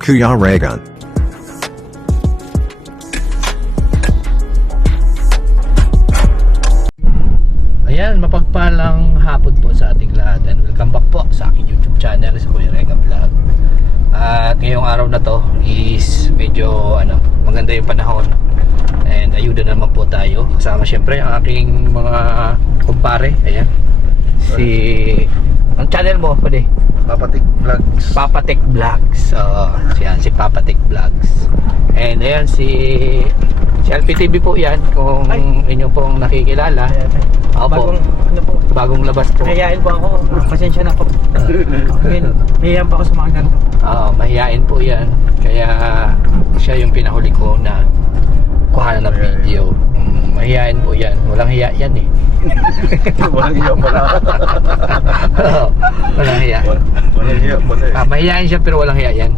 Kuya Regan. Ayan, mapagpalang hapon po sa ating lahat and welcome back po sa aking YouTube channel, sa Kuya Regan Vlog. At ngayong araw na to is medyo maganda yung panahon and ayuda naman po tayo. Kasama syempre ang aking mga kumpare. Ayan, ang channel mo pwede? Papatik Vlogs. Papatik Vlogs. Yan, si Papatik Vlogs. And ayan, si LPTV po yan, kung inyo pong nakikilala. Opo, bagong labas po. Mahihain po ako. Pasensya na po. Mahihain po ako sa mga ganito. Mahihain po yan. Kaya siya yung pinahuli ko na kuhanan ng video. Mahihain po yan. Walang hiya yan eh. Walang hiya pala. Walang hiya. Walang hiya pala eh. Mahihain siya pero walang hiya yan.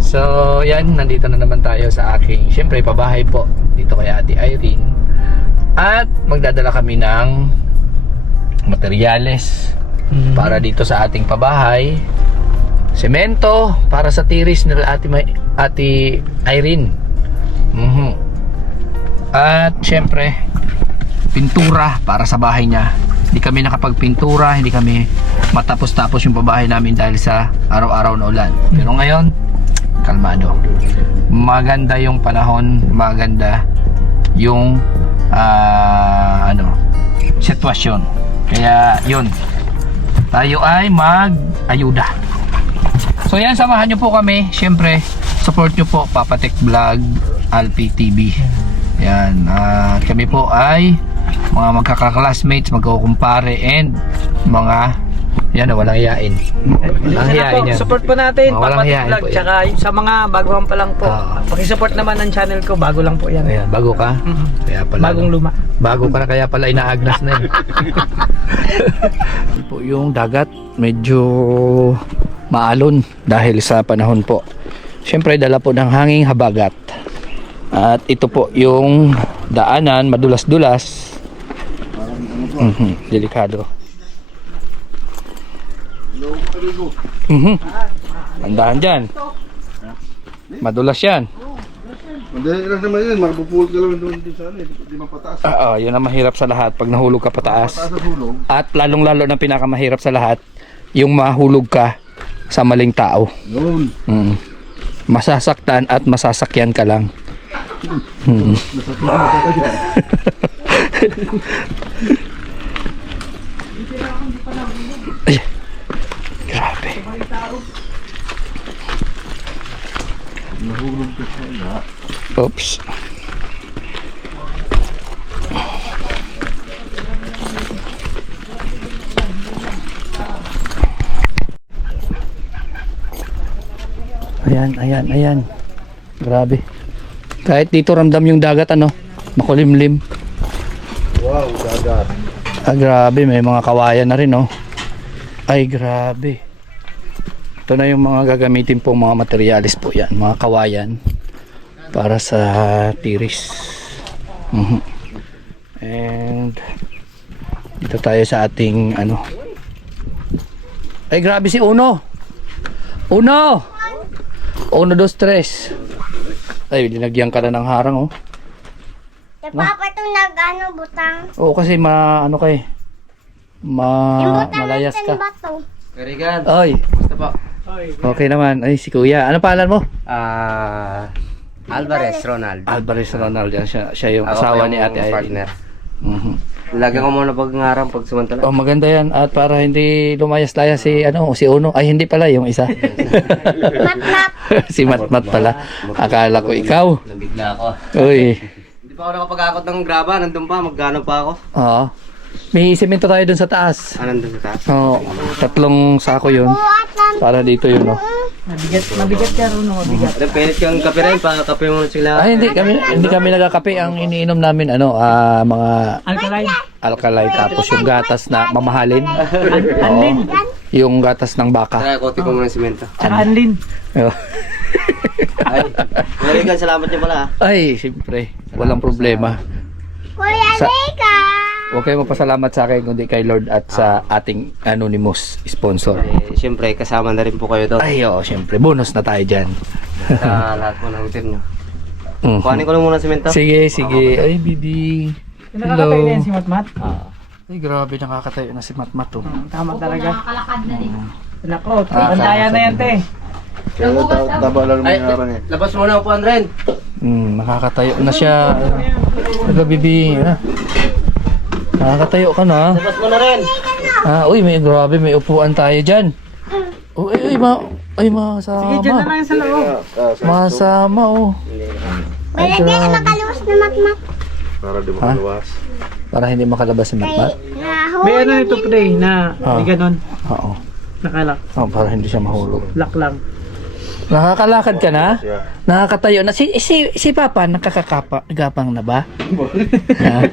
So yan, nandito na naman tayo sa aking syempre pabahay po dito kay Ate Irene. At magdadala kami ng materyales para dito sa ating pabahay. Semento para sa tiris nila Ate Irene. At syempre pintura para sa bahay niya. Hindi kami nakapagpintura, hindi kami matapos-tapos yung pabahay namin dahil sa araw-araw na ulan. Pero ngayon, kalmado. Maganda yung panahon, maganda yung sitwasyon. Kaya yun, tayo ay mag-ayuda. So yan, samahan nyo po kami. Syempre, support nyo po Papatik Vlog, Alpi TV. Yan, kami po ay mga magkaka-classmates, magkukumpare and mga walang hiyain. Walang hiyain yan. Support po natin Walang Papatik hiyain Vlog. po yan. Tsaka sa mga baguhan pa lang po. Pakisupport naman ang channel ko. Bago lang po yan. Ayan, bago ka? Kaya pala, Bagong luma. bago ka na, kaya pala inaagnas na yun. Po yung dagat medyo maalon dahil sa panahon po. Siyempre dala po ng hanging habagat. At ito po yung daanan, madulas-dulas. Delikado. Andahan dyan. Madulas yan. Madali lang naman yun, makapupulot ka lang doon din sa hindi mapataas. Yun ang mahirap sa lahat pag nahulog ka pataas. Pataas sa hulog. At lalong-lalo na pinakamahirap sa lahat, yung mahulog ka sa maling tao. Yun. Masasaktan at masasakyan ka lang. Ay, grabe. Nahulog ka siya. Oops. Ayan. Grabe. Kahit dito ramdam yung dagat makulimlim. Wow, dagat. Grabe, may mga kawayan na rin Ay, grabe. Ito na yung mga gagamitin pong mga materyales po yan, mga kawayan para sa tiris. And dito tayo sa ating Ay, grabe si Uno. 1, 2, 3. Ay, linagyan ka na ng harang Papa to butang. Oo, kasi malayas ka. Very good. Oy, Basta po. okay naman. Ay, si Kuya. Ano pangalan mo? Alvarez Ronald. Alvarez Ronald. Yan, siya yung Ako asawa yung ni Ate Irene. partner. Lagyan ko muna pag-ngarang pag sumantala. Oh, maganda yan. At para hindi lumayas-layas si Uno. Ay, hindi pala yung isa. Matmat. Si Matmat pala. Akala ko ikaw. Nabigla ako. Uy. Hindi pa ako nakapag-akot ng graba. Nandun pa. Magkano pa ako? Oo. May semento tayo dun sa taas. Nandun sa taas. Oo. 3 sako yun. Para dito yun, Mabigat ka rin, mabigat. Ano, pilit kang kape rin. Kape mo sila. Ay, hindi kami nagkakape. Ang iniinom namin, mga Alkaline. alkaline. Tapos yung gatas na mamahalin. Anlin. Yung gatas ng baka. Tara, kote ko muna ng simento. Tsaka anlin. Ay, very good. Salamat niyo pala. Ay, siyempre. Walang problema. Kuya Sa- Leka. Huwag kayo magpasalamat sa akin kundi kay Lord at sa ating anonymous sponsor. Siyempre, kasama na rin po kayo doon. Ay, oo, syempre. Bonus na tayo dyan. Sa lahat po ng hotel nyo. Mhm. Kuhanin ko lang muna simento. Sige, sige. Ay, Bibi. Nakakatayo na yan si Matmat. Ay, grabe, nakakatayo na si Matmat, oh. Tama talaga. Nakakalakad na din. Nako, pantaya na yan, te. Kaya taba lang naman yung harang eh. Labas mo na upuan rin. Nakakatayo na siya. Taga, Bibi. Nakakatayo ka na. Labas mo na rin. Uy, grabe, may upuan tayo dyan. Oh, masama. Sige, dyan na lang sa loob. Masama, oh. Wala din makaluwas na matmat. Para di makaluwas. Para hindi makalabas si Matmat. May ano ito, pre, na may ganon. Oo. Nakalak. Para hindi siya mahulog. Lock lang. Nakakalakad ka na? Siya. Nakakatayo na. Si Papa, nakakagapang na ba? Ha?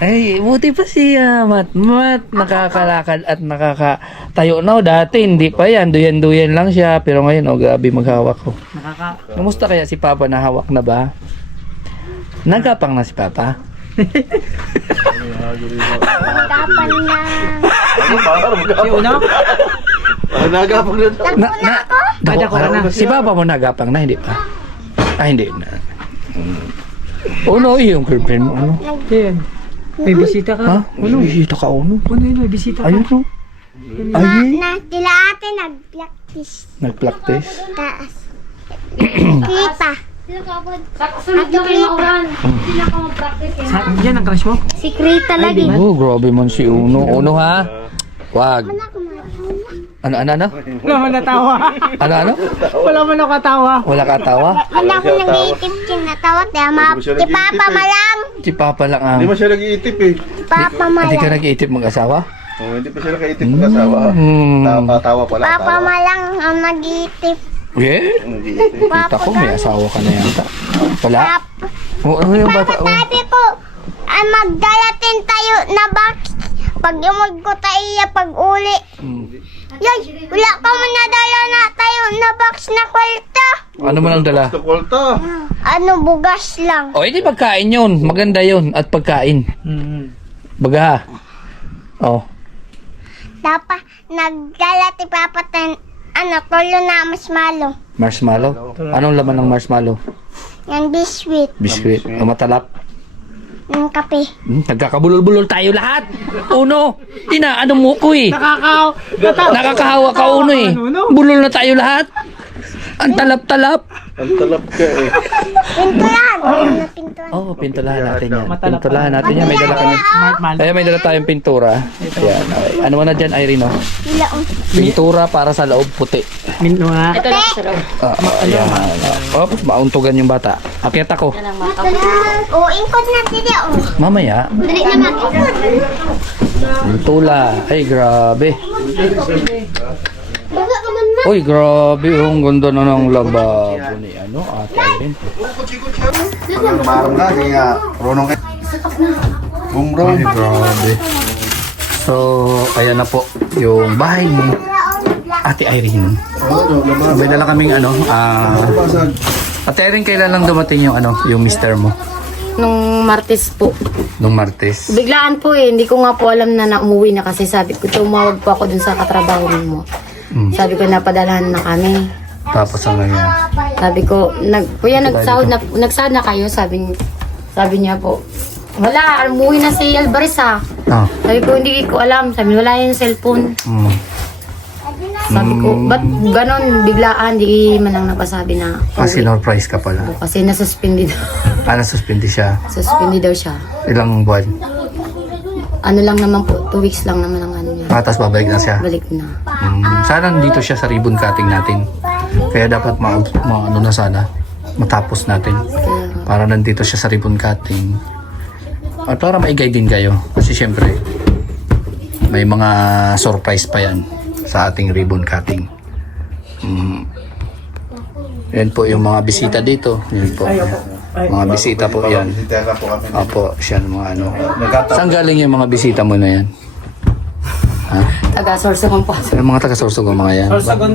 Ay, buti pa siya, Matmat. Nakakalakad at nakakatayo na. Dati, hindi pa yan. Duyan-duyan lang siya. Pero ngayon, grabe maghawak ko. Kumusta kaya si Papa? Nahawak na ba? Nagapang na si Papa? Kapan na. Si Uno? Nagapag na. Dako ka na. Si Papa mo nagapang na, hindi pa? Hindi na. Uno, yung girlfriend mo. Ano? Yan. May bisita ka. Ha? Ano? Bisita ka, Uno? Ano yun, may bisita ka. Ayun, no? Ayun. Tila ate nag-practice. Nag-practice. Taas. Kita. Ate Krita. Yan ang crush mo? Si Krita lagi. Oh, grabe man si Uno. Uno, ha? Wag. Ano? Wala mo natawa. Ano? Wala mo nakatawa. Wala ka tawa? Wala ko nag-iitip kinatawa. Si Papa Malang. Si Papa lang ang... Hindi mo siya nag-iitip eh. Si Papa Hindi ka Malang. nag-iitip mag-asawa? Oh, hindi pa siya nakaitip mag-asawa. Tawa pala. Papa Malang ang nag-iitip. Yeah? Nag-iitip. Kita ko, may asawa ka na yata. Wala? Ano yung bata? Papa, sabi ko, magdalatin tayo na box. Pag umag ko tayo pag uli. Yay, wala ka mo nadala na tayo na box na kwalta. Ano man ang dala? Gusto kwalta. Ano, bugas lang. O, hindi pagkain yun. Maganda yun. At pagkain. Baga. Oh. Dapat nagdala ti Papa tulo na marshmallow. Marshmallow? Anong laman ng marshmallow? Yan, biscuit. Biskuit. O matalap? Yung kape. Nagkakabulol-bulol tayo lahat. Uno. Ano mo ko eh. Nakakahawa ka, Uno eh. Bulol na tayo lahat. Ang talap-talap. Ang talap ka eh. Pintulan. Ano pintulan? Oh, pintulahan natin yan. Matalap. Pintulahan natin yan. May dala kami. Smart man. Ay, may dala tayong pintura. Yan. Okay. Ano mo na dyan, Irene? Oh? Ilaong. Pintura para sa loob puti. Minwa. Ayan. Ops, mauntugan yung bata. Akyat ako. O, ingkod na sila. O. Mamaya. Dali na mag-ingkod. Pintula. Ay, grabe. Baga ka man ma. Uy, grabe. Ang ganda na ng lababo ni Ate Irene. Marang na. Kaya ronong eh. Bumrong. Ay, grabe. So, ayan na po yung bahay ni Ate Irene. May dala kaming Ate Irene, kailan lang dumating yung mister mo? Nung Martes po. Nung Martes. Biglaan po eh. Hindi ko nga po alam na umuwi na kasi sabi ko, tumawag po ako dun sa katrabaho mo. Sabi ko, napadalahan na kami. Tapos ang nangyari. Sabi ko, kuya, nagsahod na kayo. Sabi niya po, wala, umuwi na si Alvarez ha. Ah. Sabi ko, hindi ko alam. Sabi, wala yung cellphone. Sabi ko, ba't ganon, biglaan, di man lang napasabi na uwi. Sinorprise ka pala. Kasi nasuspindi daw. Nasuspindi siya. Suspindi daw siya. Ilang buwan? Ano lang naman po, 2 weeks lang naman ang ano niya. Tapos babalik na siya. Balik na. Sana nandito siya sa ribbon cutting natin. Kaya dapat na sana. Matapos natin. Para nandito siya sa ribbon cutting. At para maigay din kayo. Kasi syempre, may mga surprise pa yan sa ating ribbon cutting. Yan po yung mga bisita dito. Yan po. Mga bisita po yan. Bisita po kami. Opo, siya mga Saan galing yung mga bisita mo na yan? Ha? Taga-Sorsogon po. Yung mga taga-Sorsogon mga yan. Sorsogon,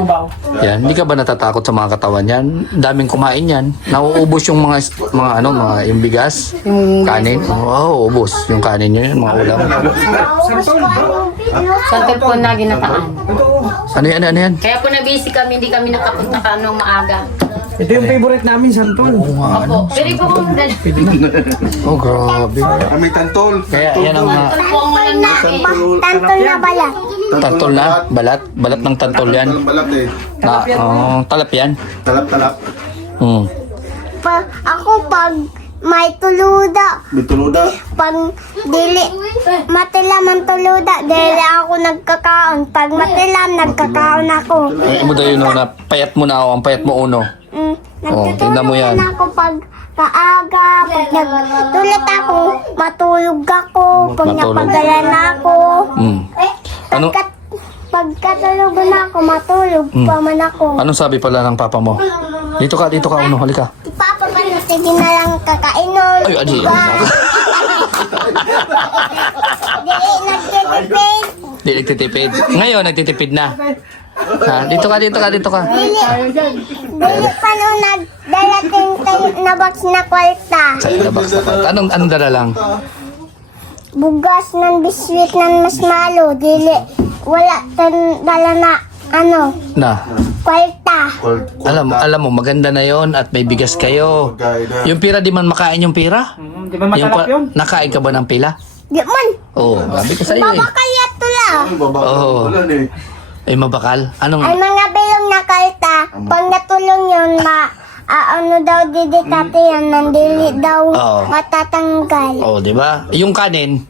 Cubao. Yan, hindi ka ba natatakot sa mga katawan yan? Daming kumain yan. Nauubos yung mga yung bigas, Yung kanin. Oo, ubos. Yung kanin yun, mga ulam. santol po na ginataan. Ano yan? Kaya po na-busy kami, hindi kami nakapunta ka nung maaga. Ito yung favorite namin, Santon. Opo. Pwede po kung Oh, grabe. May tantol. Kaya yan ang Santol po ang ulam natin. Tantol na balat. tantol na, balat. Balat ng tantol yan. Tantol ng balat eh. Talap yan. Talap-talap. Hmm. Ako pag may tuluda, May tuluda. pag dili matilam ang tuluda, dili ako nagkakaon. Pag matilam, nagkakaon ako. Ay, mo daw yun, na payat mo na ang payat mo uno. tingnan mo yan. Nagtutulog ako pag kaaga, pag nagtulot ako, matulog ako, pag Matulog. napagalan ako. Hmm. Ano? Pagkatulog na ako, matulog pa man ako. Anong sabi pala ng papa mo? Dito ka, uno, halika. Si Papa pa na, sige na lang kakainon. Ay, adi. Dili nagtitipid. Di nagtitipid. Ngayon, nagtitipid na. Ha? Dito ka. Dili pa nung nagdalating tayo na box na kwarta. Sa ilabas na pa. Anong dala lang? Bugas ng biswit ng masmalo. Dili, wala tan dala na, Na. kwarta. Alam mo, maganda na yon at may bigas kayo. Yung pira, di man makain yung pira? Di ba matalap yun? Nakain ka ba ng pila? Di man, Oo, sabi ko sa iyo eh. babakayat tula. Oo. Eh, mabakal. Ay Anong, mga bilong na karta, pag natulong yun, daw didikati yan, nandili daw Oo. matatanggal. di ba? Yung kanin,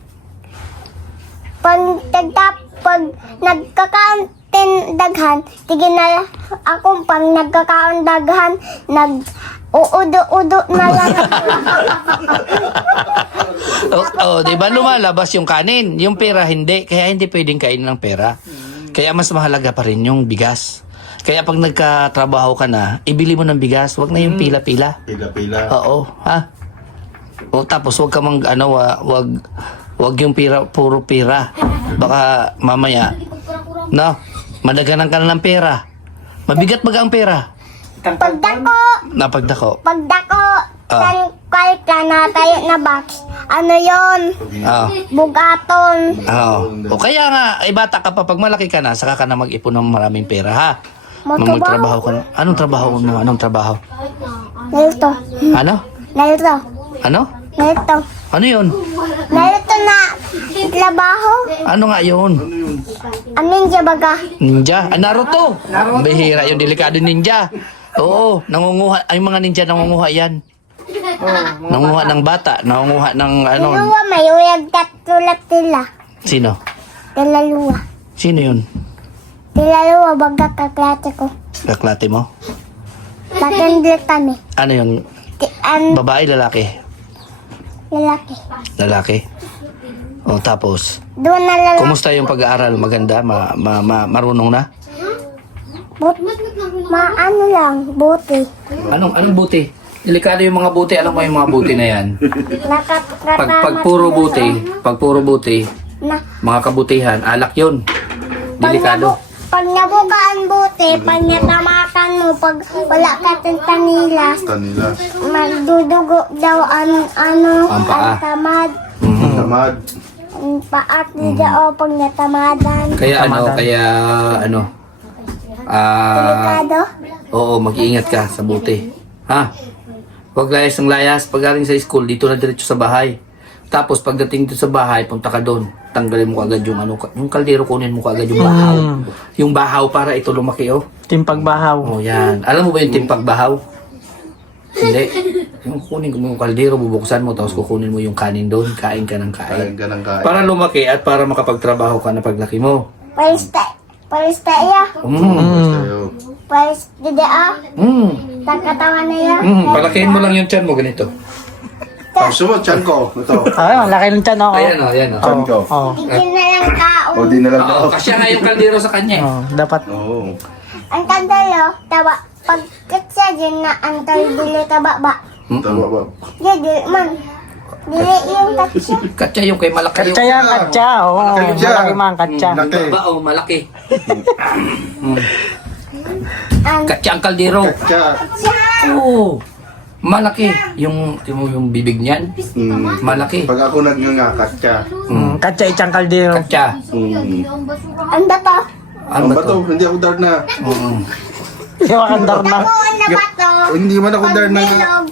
Pag nagkakaon daghan, tigil na ako pag nagkakaon daghan, uudo-udo na lang. di ba lumalabas yung kanin? Yung pera hindi, kaya hindi pwedeng kainin ng pera. Kaya mas mahalaga pa rin yung bigas. Kaya pag nagkatrabaho ka na, ibili mo ng bigas, wag na yung pila-pila. Pila-pila. Oo, ha? O tapos wag ka wag yung pira, puro pira. Baka mamaya, no, madaganan ka na ng pera. Mabigat baga ang pera. Pagdako, Napagdako. tan karta na tayo na box, yon? Oo. Bugaton. O kaya nga, ay bata ka pa, pag malaki ka na, saka ka na mag-ipon ng maraming pera, ha? Magtrabaho. Magtrabaho ka na. Anong trabaho mo? Anong trabaho? Narito. Ano? Narito. Ano? Narito. Ano yun? Narito na trabaho. Ano nga yun? Amin siya baga. Ninja? Naruto! Bihira yung delikado ninja. Oo, nangunguha. Ay, mga ninja nangunguha yan. Nangunguha ng bata. Nangunguha ng ano. Luwa may uyag katulad tila. Sino? Tila luwa. Sino yun? Tila luwa baga kaklate ko. Kaklate mo? Patendlet kami. Ano yun? Babae, lalaki? Lalaki. Lalaki. O, tapos, Doon na lalaki. kumusta yung pag-aaral? Maganda? Marunong na? Ano lang, buti. Anong buti? Delikado yung mga buti. Alam mo yung mga buti na yan. Pag puro buti, Na, mga kabutihan, alak yun. Delikado. pag nabukaan buti, pag natamakan mo, pag wala ka tanilas, Tanilas. magdudugo daw Ang paa. ang tamad. Tamad. Ang paat daw pag natamadan. Kaya Delikado. oo, mag-iingat ka sa buti. Ha? Huwag layas ng layas. Pag galing sa school, dito na diretso sa bahay. Tapos pagdating dito sa bahay, punta ka doon. Tanggalin mo agad yung yung kaldero, kunin mo agad yung bahaw. Yung bahaw para ito lumaki, oh. Timpagbahaw. Oh, yan. Alam mo ba yung timpag bahaw? Hindi. Yung kunin mo yung kaldero, bubuksan mo, tapos kukunin mo yung kanin doon. Kain ka ng kain. Kain ka ng kain. Para lumaki at para makapagtrabaho ka na paglaki mo. Palista iya. Sa'yo. Palista Takatawan na iya. Palakihin mo lang yung tiyan mo, ganito. Gusto mo, tiyan ko. Ito. Ay, laki ng tiyan ako. Ayan, oh, ayan. Tiyan ko. Oo. Tigil na lang kaon. O, di na lang Oo, daw. kasi nga yung kaldero sa kanya. Oo, dapat. Oo. Ang kandalo, tawa. Pagkat siya dyan na ang talbili taba ba. Tama ba? Jadi man. Dili yung katsa. Katsa yung kay malaki. Katsa yan, katsa. Oo, Katsa. malaki mga katsa. Laki. Ba, oh, malaki. Ang Katsa ang kaldero. Katsa. Oo. Malaki. Yung bibig niyan. Malaki. Pag ako nagnganga, katsa. Katsa itang kaldero. Katsa. ang bato. Ano Ang ba to? bato, hindi ako Darna. Yung makandar na. Tabuan na bato. Hindi man ako Darna. Pagbilog.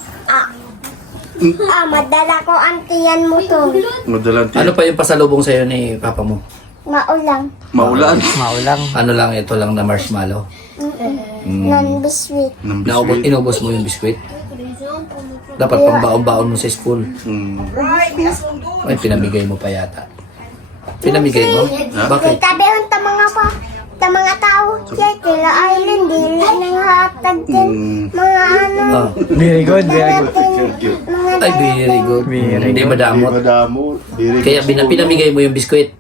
Madala ko ang tiyan mo to. Madalang Ano pa yung pasalubong sa'yo ni papa mo? Maulang. Maulan. Maulang. Ano lang, ito lang na marshmallow. Non-biscuit. Ng Naubos, biskuit. inubos mo yung biskwit. Dapat pang baon-baon mo sa school. Ay, pinamigay mo pa yata. Pinamigay mo? Bakit? Tabi ang tamanga pa. Tamanga tao. Kaya kila island. Dili nang hatag din. Mga ano. Ah. Very good, very good. Mga Ay, very good. Hindi madamot. Madamo. Kaya pinamigay mo yung biskwit.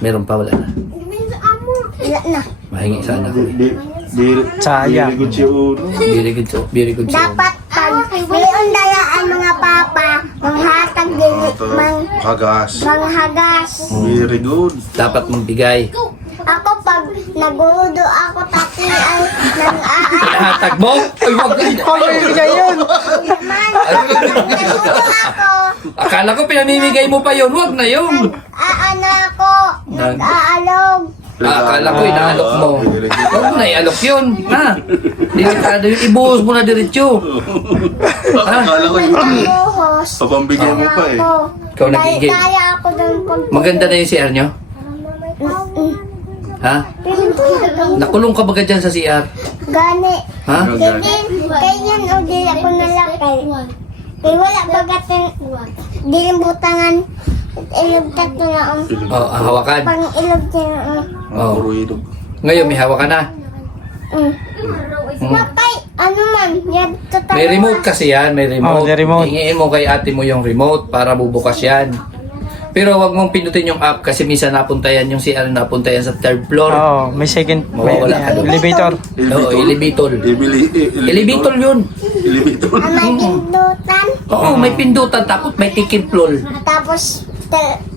Meron pa, wala na. Wala na. Mahingi sana ako. Sayang. Very good si Uno. Very good, so, very good. So. Dapat pag mayroon dala ang mga papa, manghatag din, Hagas. manghagas. Very good. Dapat magbigay. Ako pag nagudo ako tati ay nang-aay Hatag mo? Ay, wag ka. Pamimigay yun. naman. Nagudo ako. Akala ko pinamimigay mo pa yun. Wag na yun. Aano ako. Nag-aalog. Akala ko inaalok mo. Huwag na ialok yun. Ha? Delikado yun. Ibuhos mo na diretso. Akala ko yung Buhos. papambigay mo pa eh. Ako. Ikaw nagiging. Kaya ako doon pag... Maganda na yung CR nyo? Ha? Nakulong ka ba ka dyan sa CR? Gani. Ha? Kaya yan o di ako nalakay. Kaya wala bagatin. Dilim butangan. Ilog tato na ang Oh, hawakan. pang ilog din ang. Oh. Puro ilog. Ngayon, may hawa ka na. Papay, ano man, yan tatalo. May remote kasi yan. May remote. Oh, may remote. Hingiin mo kay ate mo yung remote para bubukas yan. Pero wag mong pindutin yung app kasi minsan napunta yan yung CR napunta yan sa third floor. Oo, may second. May Mawawala ka doon. elevator. Oo, elevator. Elevator yun. Elevator. Ang may pindutan. Oo, may pindutan tapos may ticket floor. Tapos,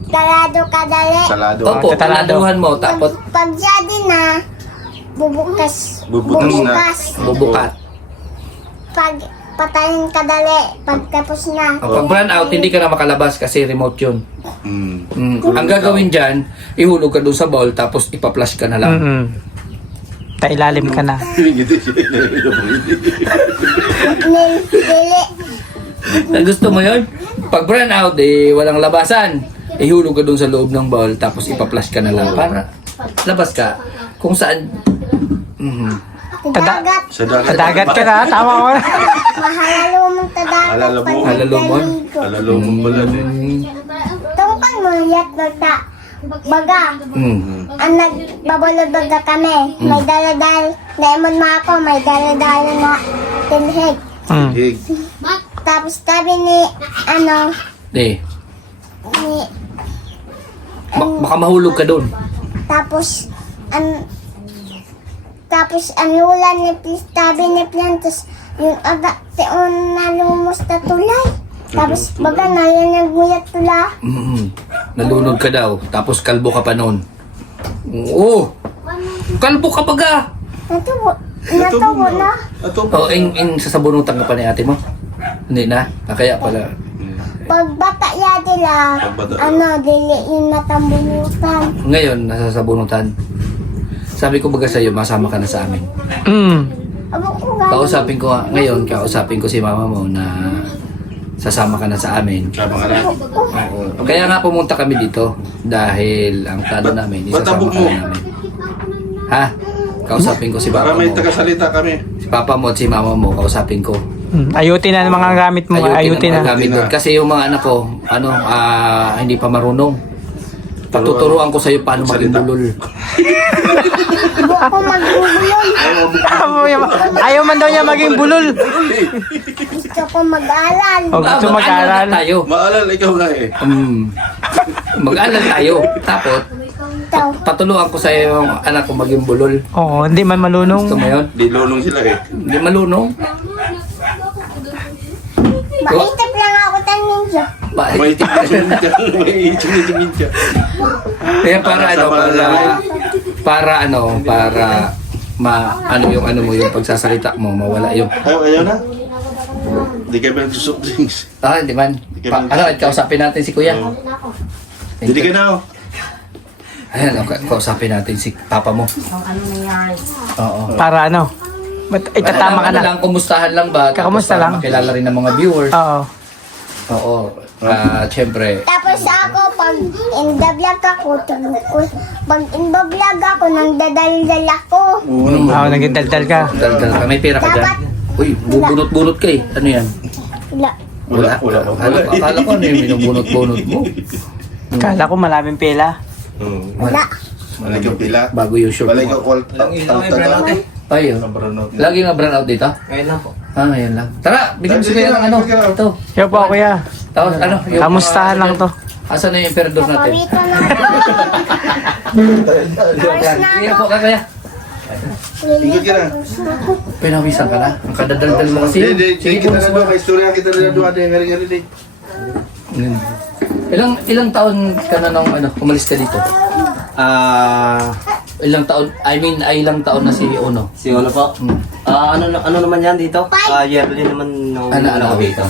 talado kadali. Salado. Opo, tatalado. taladuhan mo tapos Pag jadi na, bubukas. Bubukas na. bubukat. Pag patayin kadali, pagtapos na. Pag burn out, hindi ka na makalabas kasi remote yun. Ang gagawin dyan, ihulog ka doon sa bowl tapos ipa-flash ka na lang. Tailalim ka na. Dili. Gusto mo yun? Pag burn out, walang labasan. Ihulog ka doon sa loob ng bowl tapos ipa-flash ka na lang para labas ka. Kung saan... Tadagat. Sa dagat. Kadagat ka na, tama mo. Mahalalo mong tadagat. Alalabon. Alalumon? Alalong pala din. Tungkol mo, yat bata. Baga. Ang nagbabalod baga kami. May daladal. Lemon mo ako, may daladal na tinhig. Hig. Tapos tabi ni, ano, Eh, ni, baka mahulog ka doon. tapos, tapos ang ulan ni Plis, tabi ni Plantos, yung aga, tiyon na lumos na tulay. Tapos baga nalinagmuyat tula. Nalunod ka daw, tapos kalbo ka pa noon. Oo! Kalbo ka pa ga! Natubo na. Ato Oo, sasabunutan ka pa ni ate mo? Hindi na? Kaya pala. Pag bata ya nila, Pag bata. ano, dili yung natambunutan. Ngayon, nasasabunutan. Sabi ko baga sa'yo, masama ka na sa amin. Abo ko ga. Ngayon, kausapin ko si mama mo na sasama ka na sa amin. Sama ka na. Oo. Kaya nga pumunta kami dito dahil ang plano namin, ba't isasama abog ka mo? na namin. Ha? Kausapin ko si Para papa may mo. tagasalita kami. Si papa mo at si mama mo, kausapin ko. Ayutin na ng mga gamit mo. Ayutin ang mga na. gamit doon. Kasi yung mga anak ko, hindi pa marunong. Patuturuan ko sa'yo paano maging Salita. bulol. Abo ko magbubulol. Ayaw man daw niya maging bulol. Gusto ko mag-aral. O gusto Mag-aral mag-aral. na tayo. Maalala ikaw nga eh. Mag-aral tayo. Tapos, Ito. patulungan ko sa'yo yung anak ko maging bulol. Oo, hindi man malunong. Gusto mo yun? Di lulong sila eh. Hindi malunong. Maitip lang ako tan ninja. May tingin-tingin siya. May tingin-tingin siya. Kaya para ano yung ano mo yung pagsasalita mo, mawala yung Ayaw na. Hindi kayo ba nagsusoft drinks? hindi man. Kausapin natin si Kuya. Hindi ka na. Ayan, kausapin natin si Papa mo. Kung ano nangyari. Oo. Para ano? Itatama ka na. lang, kumustahan lang ba? Kakamusta Tapos, lang? Makilala rin ng mga viewers. Oo. Oo. Siyempre, Tapos ako, pag in the vlog ako, pag in the vlog ako, nang dadaldal ako. Oo, nagdaldal ka. daldal ka. May pera ka dyan. Dapat- Uy, bubunot-bunot ka eh. Ano yan? Wala. Wala. Akala ko ano yung binubunot-bunot mo. Kala ko maraming pela. Wala. Malay kang pila. Bago yung show. Malay kang call. Ayun. Lagi nga brand out dito? Ngayon lang po. Ngayon lang. Tara, bigyan mo si Kuya ng ano. Ito. Yo po, kuya. Tapos ano? yung Kamustahan mga- lang to. Asan na yung emperador natin? Pawito na. Sige po ka Kuya. Tingin ka na. Pinawisan ka na. Ang kadadaldal mo kasi. Hindi, sige kita na doon. May istorya kita na doon. Ate, ngari-ngari din. Ilang taon ka na nung umalis ka dito? Ilang taon? Ilang taon na si Uno? Si Ono po. Ano naman yan dito? Yearly naman no. Ano dito. dito?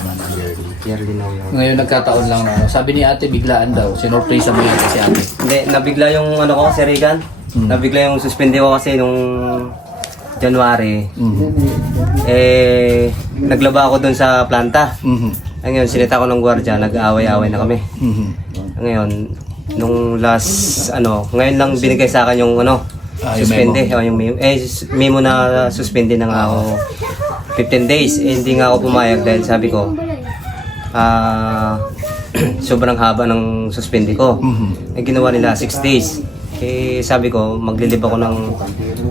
Yearly na yun. Ngayon nagkataon lang na. Sabi ni ate, biglaan daw. Sinorpresa mo yan si ate. Hindi, nabigla yung ano ko, si Regan. Nabigla yung suspende ko kasi nung January. Naglaba ako dun sa planta. Ngayon, sinita ko ng gwardiya, nag-aaway-aaway na kami. Ngayon, nung last, ngayon lang binigay sa akin yung yung suspende. Yung memo. Memo na suspende na nga ako 15 days. Hindi nga ako pumayag dahil sabi ko, sobrang haba ng suspende ko. Ginawa nila 6 days. Sabi ko, maglilib ako ng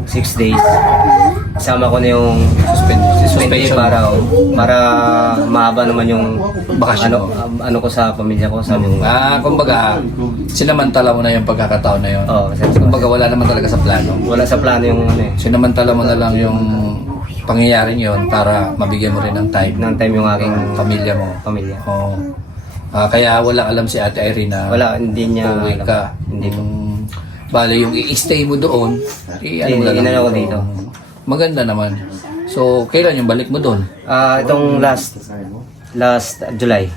6 days. Isama ko na yung suspension para mahaba naman yung Bakasyon ano ko sa pamilya ko. Sabi ko, Kumbaga, sinamantala mo na yung pagkakataon na yun. Oo, kasi Kumbaga, wala naman talaga sa plano. wala sa plano yung Sinamantala mo na lang yung pangyayaring yon para mabigyan mo rin ng time ng time yung aking pamilya mo. pamilya. Oo. Kaya wala alam si Ate Irene na Wala, hindi niya uuwi alam. ka. Hindi po. Bale, yung i-stay mo doon, Inano ko dito. Maganda naman. So, kailan yung balik mo doon? Itong last July.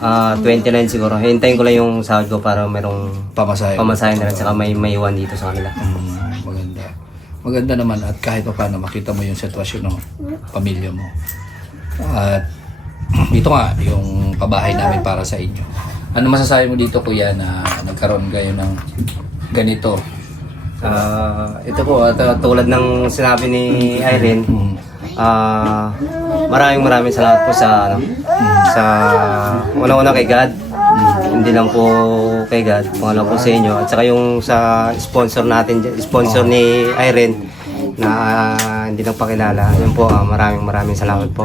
29 siguro. Hintayin ko lang yung sahod ko para merong Pamasahe. pamasahin na rin saka may iwan dito sa kanila. Maganda. Maganda naman at kahit pa paano makita mo yung sitwasyon ng pamilya mo. At dito nga, yung pabahay namin para sa inyo. Ano masasabi mo dito kuya na nagkaroon kayo ng ganito? Ito po, tulad ng sinabi ni Irene, maraming salamat po sa una-una kay God. Hindi lang po kay God, pangalawa po sa inyo. At saka yung sa sponsor natin, sponsor ni Irene na hindi lang pakilala. Yun po, maraming salamat po.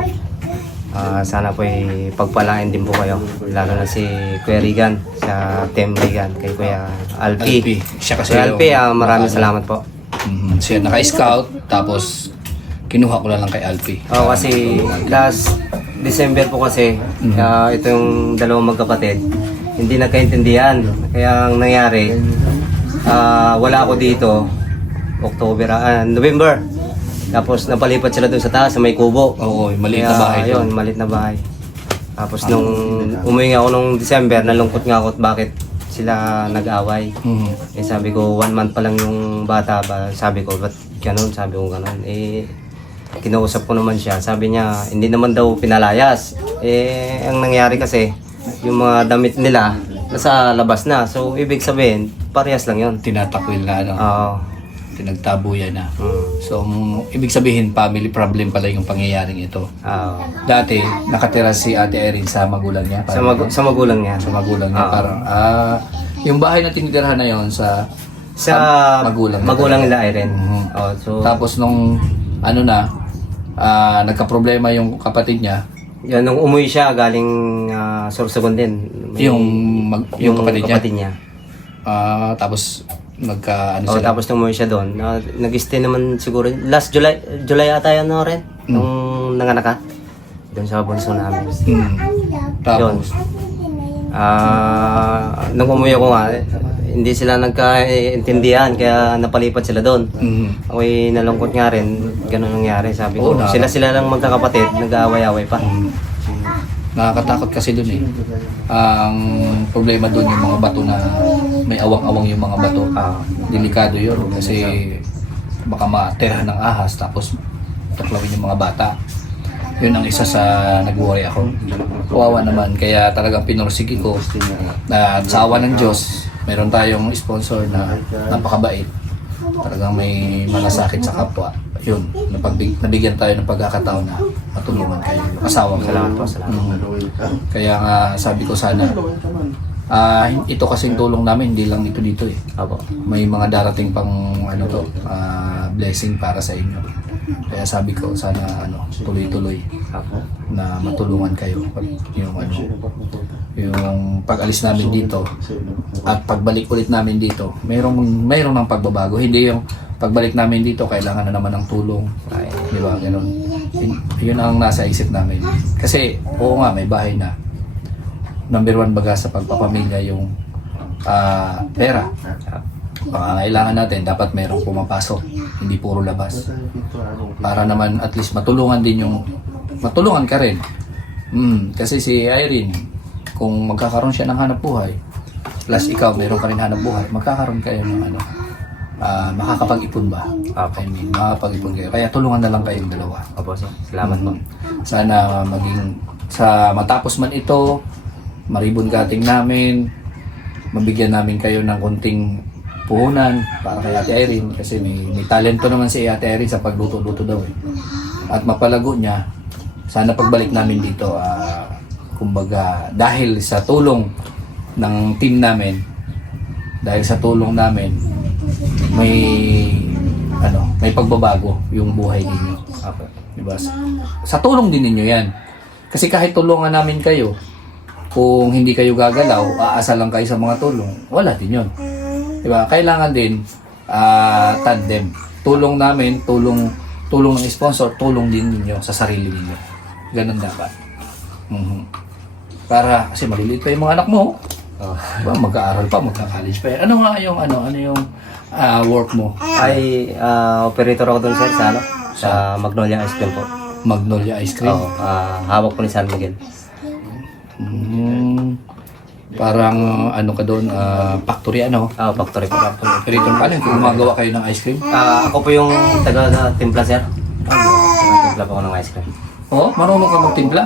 Sana po pagpalain din po kayo, lalo na si Kuya Regan, sa Team Regan, kay Kuya Alpi. Siya kasi Kuya Alpi, maraming salamat po. Siya naka-scout, tapos kinuha ko na lang kay Alpi. Kasi last December po kasi, ito yung dalawang magkapatid, hindi nagkaintindihan. Kaya ang nangyari, wala ako dito, November. Tapos napalipat sila doon sa taas sa may kubo. Oo, maliit na bahay Yun, maliit na bahay. Tapos nung umuwi ako nung December, nalungkot nga ako at bakit sila nag-away. Sabi ko, 1 month pa lang yung bata ba? Sabi ko, ba't ganun? Sabi ko ganun. Kinausap ko naman siya. Sabi niya, hindi naman daw pinalayas. Ang nangyari kasi, yung mga damit nila, nasa labas na. So, ibig sabihin, parehas lang yun. Tinatakwil na Oo. Pinagtabuyan na. So, ibig sabihin, family problem pala yung pangyayaring ito. Dati, nakatira si Ate Erin sa magulang niya. Sa magulang niya. Sa magulang niya. Parang, yung bahay na tinitirhan na yon sa magulang nila Irene. Tapos nung, nagka-problema yung kapatid niya, Yan, nung umuwi siya, galing Sorsogon din. yung kapatid niya. niya. Tapos, Tapos nung umuwi siya doon, nag-stay naman siguro, last July ata yan rin, nung nanganak ka. Doon sa bunso namin. Tapos, Nung umuwi ako nga, hindi sila nagkaintindihan kaya napalipat sila doon. Ako'y nalungkot nga rin, ganun nangyari. Sabi ko, sila lang magkakapatid, nag-aaway-away pa. Nakakatakot kasi dun eh. Ang problema dun yung mga bato na may awang-awang yung mga bato. Delikado yun kasi baka ma-terra ng ahas tapos tuklawin yung mga bata. Yun ang isa sa nag-worry ako. Kawawa naman, kaya talagang pinursigi ko na sa awa ng Diyos, meron tayong sponsor na napakabait. Talagang may malasakit sa kapwa. Yun, nabigyan tayo ng pagkakataon na matulungan kayo. Yung asawa ko. Salamat po, salamat. Kaya nga sabi ko sana, ito kasing tulong namin, hindi lang ito dito eh. Apo. May mga darating pang blessing para sa inyo. Kaya sabi ko sana tuloy-tuloy na matulungan kayo yung pag-alis namin dito at pagbalik ulit namin dito. Mayroong ng pagbabago. Hindi yung pagbalik namin dito kailangan na naman ng tulong. Di ba? Ganun. Yun ang nasa isip namin. Kasi oo nga may bahay na. Number 1 baga sa pagpapamilya yung pera. Pangangailangan natin, dapat merong pumapasok, hindi puro labas. Para naman at least matulungan ka rin. Kasi si Irene, kung magkakaroon siya ng hanap buhay, plus ikaw, meron ka rin hanap buhay, magkakaroon kayo ng makakapag-ipon ba? I mean, makakapag-ipon kayo. Kaya tulungan na lang kayong dalawa. Opo, sir. Salamat po. Sana matapos man ito, maribon cutting namin, mabigyan namin kayo ng konting puhunan para kay Ate Irene kasi may talento naman si Ate Irene sa pagluto-luto daw eh. At mapalago niya, sana pagbalik namin dito, kumbaga dahil sa tulong ng team namin, may pagbabago yung buhay ninyo. Diba? Sa tulong din ninyo yan. Kasi kahit tulungan namin kayo, kung hindi kayo gagalaw, aasa lang kayo sa mga tulong, wala din yun. Diba? Kailangan din tandem. Tulong namin, tulong ng sponsor, tulong din ninyo sa sarili ninyo. Ganun dapat. Para, kasi maliliit pa yung mga anak mo. Diba? Mag-aaral pa, magka-college pa yan. Ano yung work mo? Ay, operator ako doon, sir, sa Magnolia Ice Cream po. Magnolia Ice Cream? Oo, hawak po ni San Miguel. Parang ka doon, factory Factory po. Operator pa kung gumagawa kayo ng ice cream? Ako po yung taga-timpla, sir. Taga-timpla po ako ng ice cream. Marunong ka magtimpla?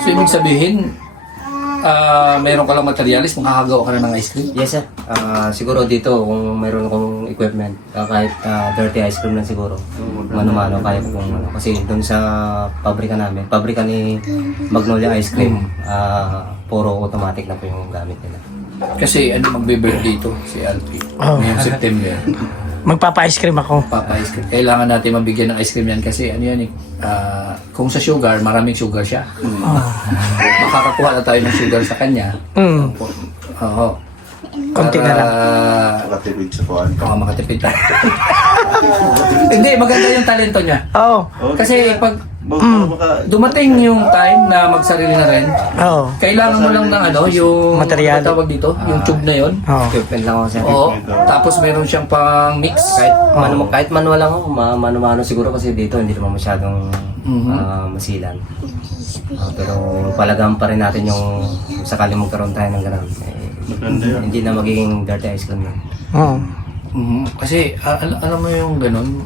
So ibig sabihin, meron ka lang materialis, makakagawa ka na ng ice cream? Yes, sir. Siguro dito, kung mayroon akong equipment, kahit dirty ice cream lang siguro, mano-mano, kaya ko kung kasi doon sa pabrika ni Magnolia Ice Cream, puro automatic na po yung gamit nila. Kasi magbe-birthday dito, si Alfie. Ngayong September. Magpapa-ice cream ako. Papa-ice cream. Kailangan natin mabigyan ng ice cream yan kasi kung sa sugar, maraming sugar siya. Makakakuha na tayo ng sugar sa kanya. Oo. Konti na lang. Makatipid sa kuhan. Makatipid tayo. Hindi, maganda yung talento niya. Kasi pag dumating yung time na magsarili na rin, kailangan mo lang ng yung material. Tawag dito, yung tube na yun. Equipment lang ako, sir. Oo. Tapos meron siyang pang mix. Kahit manual lang ako, mano-mano siguro kasi dito hindi naman masyadong masilan. Pero palagaan pa rin natin yung sakaling magkaroon tayo ng gano'n. Hindi na magiging dirty ice cream yun. Kasi alam mo yung ganun,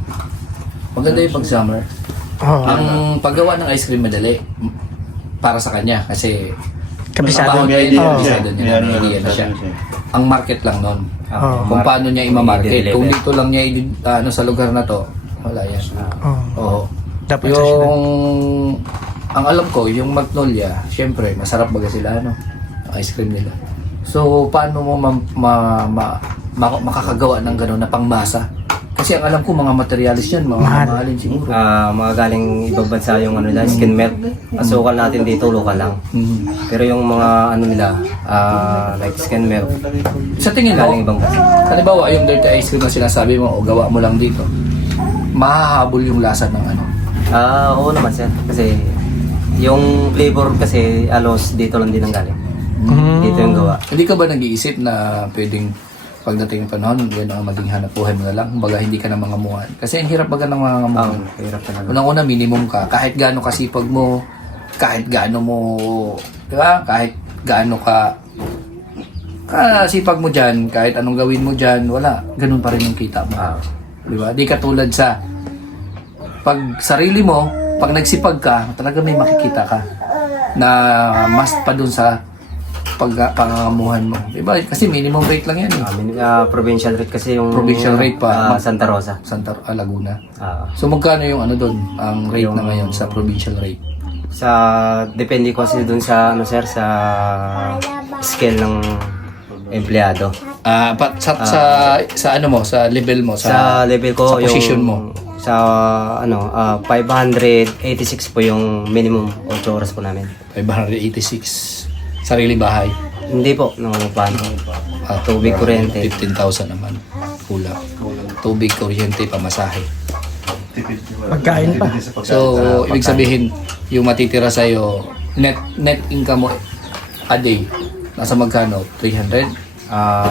maganda yung pag-summer. Ang paggawa ng ice cream madali para sa kanya kasi Kabisado. Kabisado niya. Idea na siya. Ang market lang nun. Kung paano niya i-market. Kung dito lang niya sa lugar na to, wala yan. Oo. Dapat ang alam ko, yung Magnolia, syempre, masarap baga sila, ice cream nila. So, paano mo makakagawa ng gano'n na pangmasa? Kasi ang alam ko, mga materialis yan, mga mahalin siguro. Mga galing ibang bansa yung skin melt. Asukal natin dito, lokal lang. Pero yung mga like skin melt, sa tingin mo, galing ibang bansa. halimbawa, yung dirty ice cream na sinasabi mo, o gawa mo lang dito, mahahabol yung lasa ng Oo naman, sir. Kasi yung flavor kasi alos dito lang din ang galing. Dito yung gawa. Hindi ka ba nag-iisip na pwedeng pagdating ng panahon, yan ang maging hanap buhay mo na lang? Kumbaga, hindi ka na mangamuhan. Kasi ang hirap baga ng mangamuhan. Hirap talaga. Unang-una, minimum ka. Kahit gaano kasipag mo, kahit gaano mo, di ba? Kahit gaano ka sipag mo dyan, kahit anong gawin mo dyan, wala. Ganun pa rin yung kita mo. Di ba? Di katulad sa pag sarili mo, pag nagsipag ka, talaga may makikita ka na mas pa dun sa pangangamuhan mo. Diba? Kasi minimum rate lang yan eh. Provincial rate kasi yung Provincial rate pa. Santa Rosa. Laguna. Ah. So magkano yung ano doon, ang rate Yung- na ngayon sa provincial rate? Sa depende ko kasi dun sa ano sir sa scale ng empleyado. Sa ano mo, sa level mo, Sa level ko sa position yung, mo. Sa 586 po yung minimum 8 oras po namin. 586 sarili bahay. Hindi po nangungupahan. Tubig, kuryente. 15,000 naman. Kulang. Tubig, kuryente, pamasahe. Pagkain pa. So, ibig sabihin, yung matitira sa'yo, net income mo a day, nasa magkano? 300?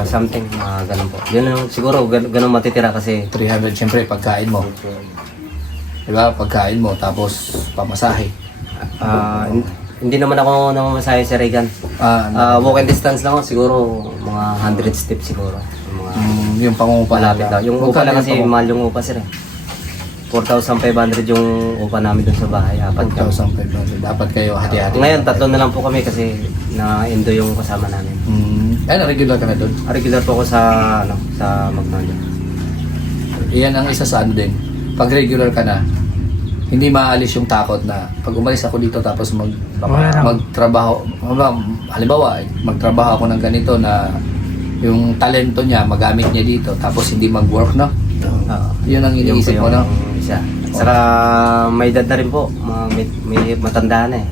Something ganun po. Yun lang siguro ganun matitira kasi 300, syempre, pagkain mo. Diba? Pagkain mo, tapos pamasahe. hindi naman ako namamasahe sa Regan. Walking distance lang ako siguro mga 100 steps siguro. Yung mga Yung pangungupa malapit lang. Yung upa lang kasi mahal yung upa sir. 4,500 yung upa namin dun sa bahay. 4,500. Dapat kayo hati-hati. Ngayon, 3 na lang po kami kasi na-endo yung kasama namin. Regular ka na doon? Regular po ako sa Magnolia. Iyan ang isa sa ano din. Pag regular ka na, hindi maalis yung takot na pag umalis ako dito tapos magtrabaho. Halimbawa, magtrabaho ako ng ganito na yung talento niya, magamit niya dito tapos hindi mag-work, no? Yun ang iniisip mo, no? Isa. Saka may edad na rin po. May matanda na eh.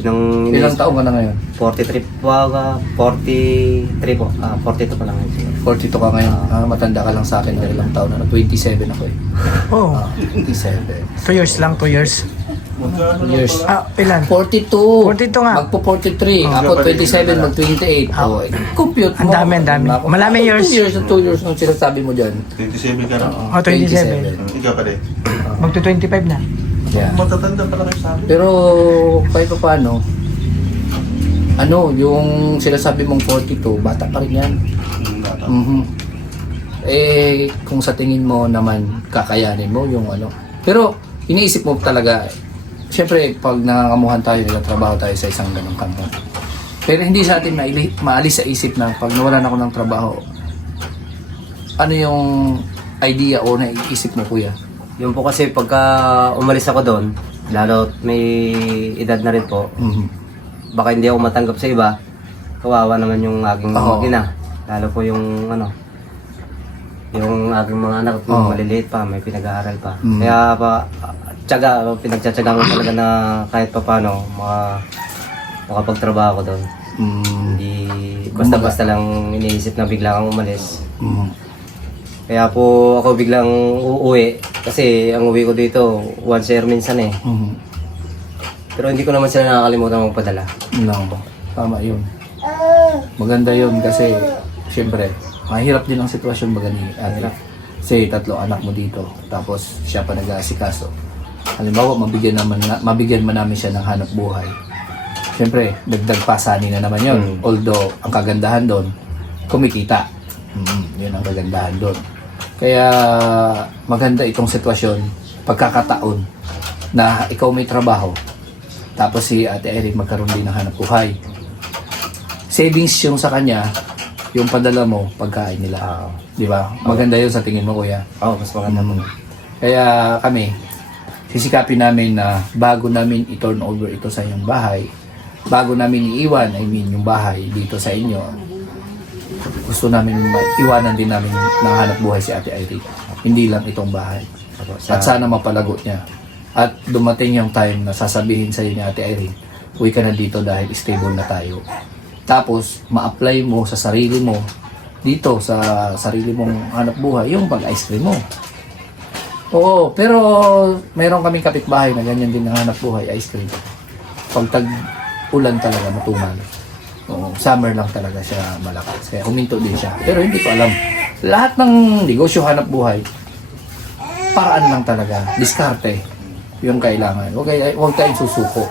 Yun ang Ilang taong ka na ngayon? 43 po ako. 43 po. 42 pa lang ngayon siguro. 42 ka ngayon. Matanda ka lang sa akin ng ilang taon na. 27 ako eh. Oo. 27. 2 years lang, 2 years. Years. Ilan? 42. 42 nga. Magpo-43. Ako 27, mag-28. Oh, compute mo. Ang dami. Malaming years. 2 years nung sinasabi mo dyan. 27 ka na. 27. Ikaw pa din. Magto-25 na. Yeah. Matatanda pa lang sa amin. Pero kahit pa paano, yung sinasabi mong 42, bata pa rin yan. Kung sa tingin mo naman, kakayanin mo yung ano. Pero iniisip mo talaga, siyempre pag nangangamuhan tayo, nagtatrabaho tayo sa isang ganong kampo. Pero hindi sa atin maalis sa isip na pag nawalan ako ng trabaho, ano yung idea o naiisip mo, kuya? Yun po kasi pagka umalis ako doon, lalo may edad na rin po, baka hindi ako matanggap sa iba, kawawa naman yung aking mag-ina. Lalo po yung yung aking mga anak, maliliit pa, may pinag-aaral pa. Kaya pinagtsatsaga ko talaga na kahit pa paano, makapagtrabaho ko doon. Hindi basta-basta lang iniisip na bigla kang umalis. Kaya po ako biglang uuwi kasi ang uwi ko dito once a year minsan eh. Pero hindi ko naman sila nakakalimutan magpadala. No, tama yun. Maganda yun kasi siyempre mahirap din ang sitwasyon baga ni ate. Kasi 3 anak mo dito tapos siya pa nag-aasikaso. Halimbawa mabigyan man namin siya ng hanap buhay. Siyempre dagdag pasani na naman yun. Although ang kagandahan doon kumikita. Yun ang kagandahan doon. Kaya maganda itong sitwasyon, pagkakataon na ikaw may trabaho, tapos si Ate Eric magkaroon din ng hanap buhay. Savings yung sa kanya, yung padala mo, pagkain nila. Di ba? Maganda yun sa tingin mo, kuya. Mas maganda mo. Kaya kami, sisikapin namin na bago namin i-turn over ito sa inyong bahay, bago namin iiwan, yung bahay dito sa inyo, gusto namin iwanan din namin ng hanap buhay si Ate Irene. Hindi lang itong bahay. At sana mapalago niya. At dumating yung time na sasabihin sa iyo ni Ate Irene, uwi ka na dito dahil stable na tayo. Tapos, ma-apply mo sa sarili mo, dito sa sarili mong hanap buhay, yung pag-ice cream mo. Oo, pero mayroon kaming kapitbahay na ganyan din ang hanap buhay, ice cream. Pag tag-ulan talaga, matumal. Oo, summer lang talaga siya malakas. Kaya huminto din siya. Pero hindi ko alam. Lahat ng negosyo, hanap buhay, paraan lang talaga. Diskarte. Yung kailangan. Huwag tayong susuko.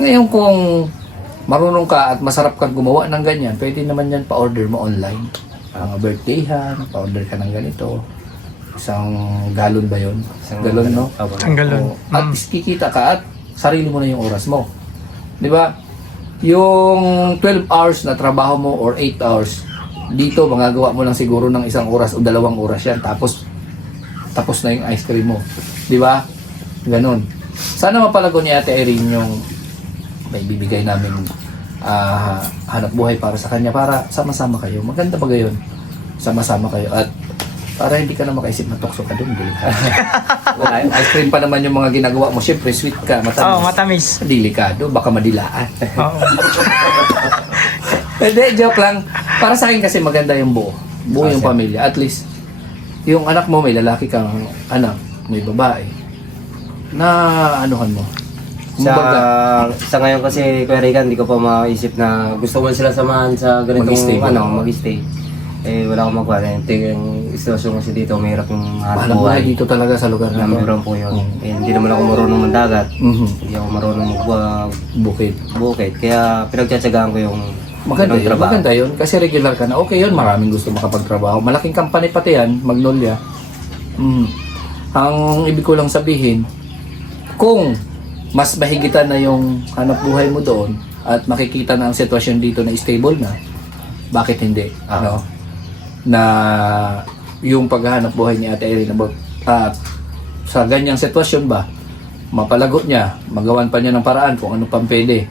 Ngayon kung marunong ka at masarap kang gumawa ng ganyan, pwede naman yan pa-order mo online. Mga birthdayhan, pa-order ka ng ganito. Isang galon ba yun? Isang Galon, no? Ang galon. Oo. At kikita ka at sarili mo na yung oras mo. Di ba? Yung 12 hours na trabaho mo or 8 hours, dito magagawa mo lang siguro ng 1 oras o 2 oras yan. Tapos na yung ice cream mo. Di ba? Ganon. Sana mapalago ni Ate Irene yung may bibigay namin hanap buhay para sa kanya para sama-sama kayo. Maganda ba gayon? Sama-sama kayo at para hindi ka na makaisip na tukso ka doon. Ice cream pa naman yung mga ginagawa mo. Siyempre, sweet ka, matamis. Oo, matamis. Delikado, baka madilaan. Oo. Hindi, joke lang. Para sa akin kasi maganda yung buo. Buo yung pamilya. At least, yung anak mo, may lalaki kang anak, may babae. Na anuhan mo. Sa ngayon kasi, Kuya Regan, hindi ko pa maisip na gusto mo sila samahan sa Mag-stay ganitong ba? mag-stay. Eh, wala akong magwala. Yung sitwasyon kasi dito, mahirap yung hanap Alam mo buhay. dito talaga sa lugar na Number 1 po yun. Eh, hindi naman ako marunong mandagat. Hindi ako marunong Bukid. bukid. Kaya pinagtsatsagaan ko yung Maganda ganung yun. Maganda yun. Kasi regular ka na. Okay yun. Maraming gusto makapagtrabaho. Malaking company pati yan. Magnolia. Ang ibig ko lang sabihin, kung mas mahigitan na yung hanap buhay mo doon at makikita na ang sitwasyon dito na stable na, bakit hindi? No? Na yung paghahanap buhay ni Ate Irene sa ganyang sitwasyon ba, mapalagot niya, magawan pa niya ng paraan kung ano pang pwede.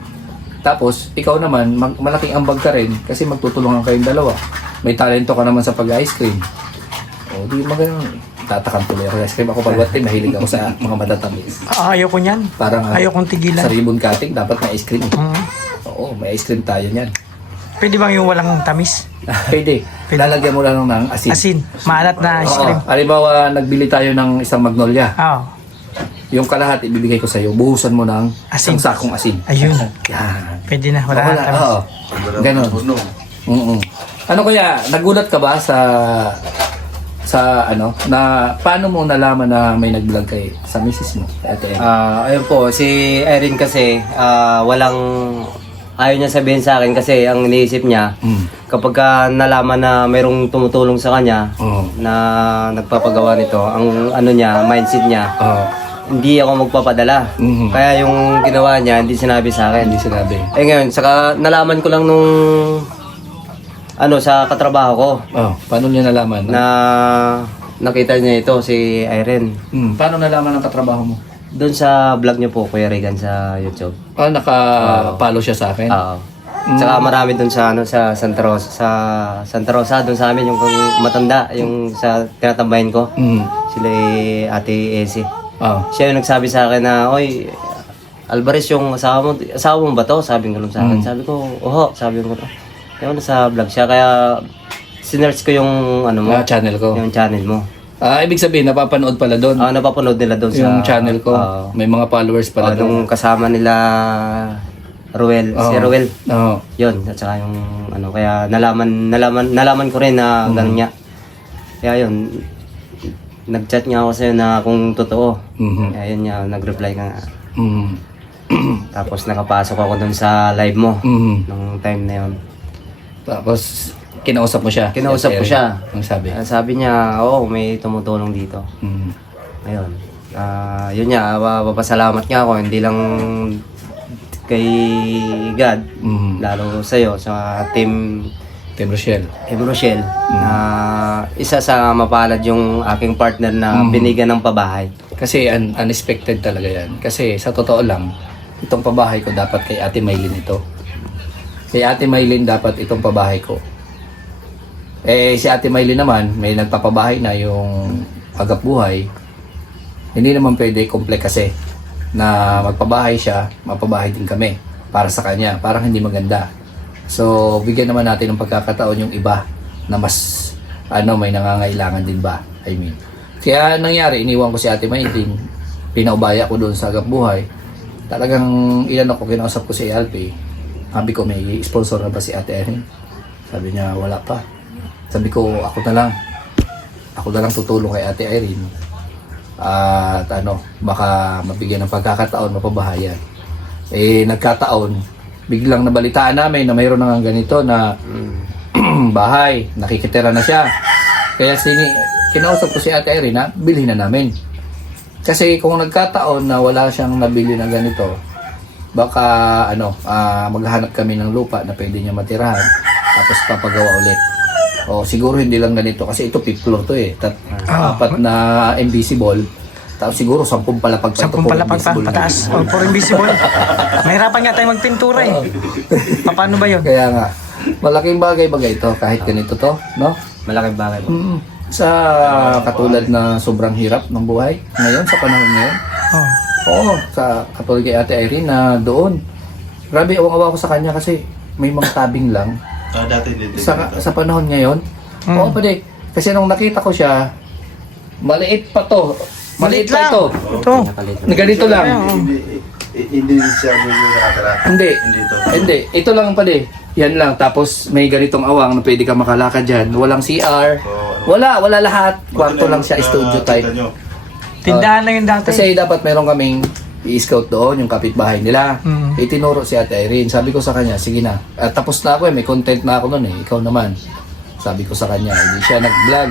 Tapos, ikaw naman, malaking ambag ka rin kasi magtutulungan kayong dalawa. May talento ka naman sa pag-ice cream. O, di magano'n. Tatakam tuloy ako ice cream. Ako pagwati, mahilig ako sa mga matatamis. Ayoko niyan. Parang Ayokong tigilan. sa ribbon cutting, dapat may ice cream. Mm. Oo, may ice cream tayo niyan. Pwede bang yung walang tamis? Pwede. Lalagyan mo lang ng asin. Asin. Maalat na ice cream. Halimbawa, nagbili tayo ng isang magnolia. Oo. Yung kalahati ibibigay ko sa iyo, buhusan mo ng Asin. isang sakong asin. Ayun. Yan. Pwede na. Wala na tamis. Oo. Ganon. Ano kaya, nagulat ka ba sa ano, na paano mo nalaman na may nag-vlog kay sa misis mo? Ate Irene? ayun po, si Irene kasi walang ayaw niya sabihin sa akin kasi ang iniisip niya kapag nalaman na mayroong tumutulong sa kanya Oo. na nagpapagawa nito, ang ano niya, mindset niya, Oo. hindi ako magpapadala. Mhm. Kaya yung ginawa niya, hindi sinabi sa akin. Hindi sinabi. Eh ngayon, saka nalaman ko lang nung sa katrabaho ko Oh, paano niya nalaman? na nakita niya ito, si Irene. Paano nalaman ang katrabaho mo? Doon sa vlog niyo po, Kuya Regan, sa YouTube. Naka-follow siya sa akin? Oo. Saka marami doon sa sa Santa Rosa, doon sa amin yung matanda, yung sa tinatambahin ko. Sila Ate Esi. Oh. Siya yung nagsabi sa akin na, "Oy, Alvarez, yung asawa mo ba to?" Sabi ko sa akin. Sabi ko, "Oho," sabi ko. Kaya nasa vlog siya, kaya sinerch ko yung ano mo, Channel ko. yung channel mo. Ibig sabihin, napapanood pala doon. Napapanood nila doon sa Yung channel ko. May mga followers pala doon. nung kasama nila Ruel, si Oo. Ruel. Oo. Yun, at saka yung ano, kaya nalaman ko rin na ganun niya. Kaya yun, nag-chat niya ako sa'yo na kung totoo. Kaya yun niya, nag-reply ka nga. Tapos nakapasok ako dun sa live mo, nung time na yun. Tapos, kinausap mo siya? Kinausap ko siya. Ang sabi? Sabi niya, oo, may tumutulong dito. Ayun. Yun niya, papasalamat niya ako, hindi lang kay God, lalo sa'yo, sa Team Rochelle. na isa sa mapalad yung aking partner na binigyan ng pabahay. Kasi unexpected talaga yan. Kasi sa totoo lang, itong pabahay ko dapat kay Ate Maylin ito. Kay Ate Maylin dapat itong pabahay ko. Si Ate Maylin naman, may nagpapabahay na yung agap buhay. Hindi naman pwede komplek kasi na magpabahay siya, mapabahay din kami para sa kanya. Parang hindi maganda. So, bigyan naman natin ng pagkakataon yung iba na mas may nangangailangan din ba? I mean. Kaya nangyari, iniwan ko si Ate Maylin, pinaubaya ko doon sa agap buhay. Talagang kinausap ko si LP. Sabi ko, may sponsor na ba si Ate Erin? Sabi niya, wala pa. Sabi ko, ako na lang. Ako na lang tutulong kay Ate Erin. At baka mabigyan ng pagkakataon, mapabahayan. Nagkataon, biglang nabalitaan namin na mayroon na ganito na bahay, nakikitira na siya. Kaya kinausap ko si Ate Erin na bilhin na namin. Kasi kung nagkataon na wala siyang nabili na ganito, baka maghahanap kami ng lupa na pwede niya matirahan tapos papagawa ulit. O siguro hindi lang ganito kasi ito 5th floor to eh. 4 na invisible. Tapos siguro 10 palapag pa. 10 palapag pa, pataas. O, for invisible. Mahirapan nga tayo magpintura eh. Paano ba yun? Kaya nga, malaking bagay-bagay ito kahit ganito to, no? Malaking bagay po. Sa katulad na sobrang hirap ng buhay ngayon, sa panahon ngayon. Oh. Oo, sa katulad kay Ate Irene na doon. Grabe, awang-awa ko sa kanya kasi may mga tabing lang. Dati dito. Sa panahon ngayon. Oo, pwede. Kasi nung nakita ko siya, maliit pa to. Maliit pa ito. Ito. Na ganito lang. Hindi siya yung nakatira. Hindi. Dito. Hindi. Ito lang pala eh. Yan lang. Tapos may ganitong awang na pwede ka makalakad dyan. Walang CR. Wala lahat. Kwarto lang siya, studio type. Tindahan lang yung dati. Kasi dapat meron kaming i-scout doon, yung kapitbahay nila. Itinuro si Ate Irene. Sabi ko sa kanya, sige na. At tapos na ako eh, may content na ako noon eh. Ikaw naman. Sabi ko sa kanya, hindi siya nag-vlog.